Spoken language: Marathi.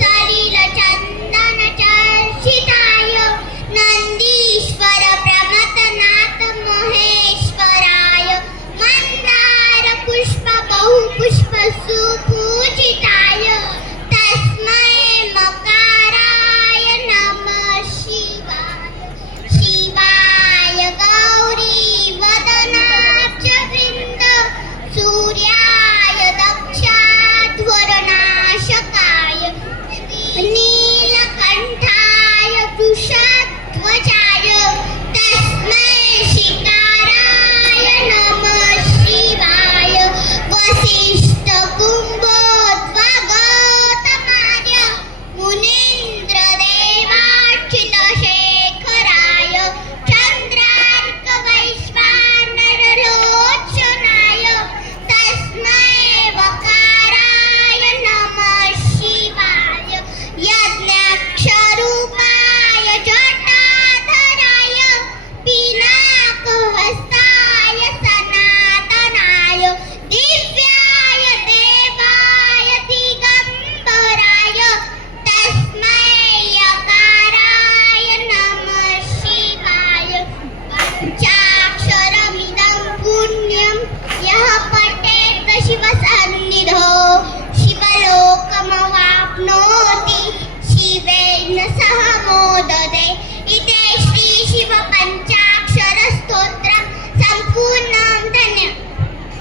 सलिल चंदन चर्चिताय नंदीश्वर प्रमथनाथ महेश्वराय मंदार पुष्प बहुपुष्प सुपूजिताय तस्मै मकाराय नमः शिवाय शिवाय गौरी वदनाब्जवृन्द सूर्याय दक्षाध्वरनाशकाय नीलकण्ठाय वृषध्वजाय तस्मै शिकाराय नमः शिवाय वसिष्ठ कुम्भोद्भगोतमाय मुनीन्द्रदेवाच्युतशेखराय चन्द्रार्कवैश्वानरलोचनाय तस्मै वकाराय नमः शिवाय यज्ञाक्षरूपाय जटाधराय पिनाकहस्ताय सनातनाय दिव्याय देवाय दिगम्बराय तस्मै यकाराय नमः शिवाय पञ्चाक्षरमिदं पुण्यं यः पठेत् शिवसन्निधौ शिवलोकमवाप्नोति शिवेन सह मोदते।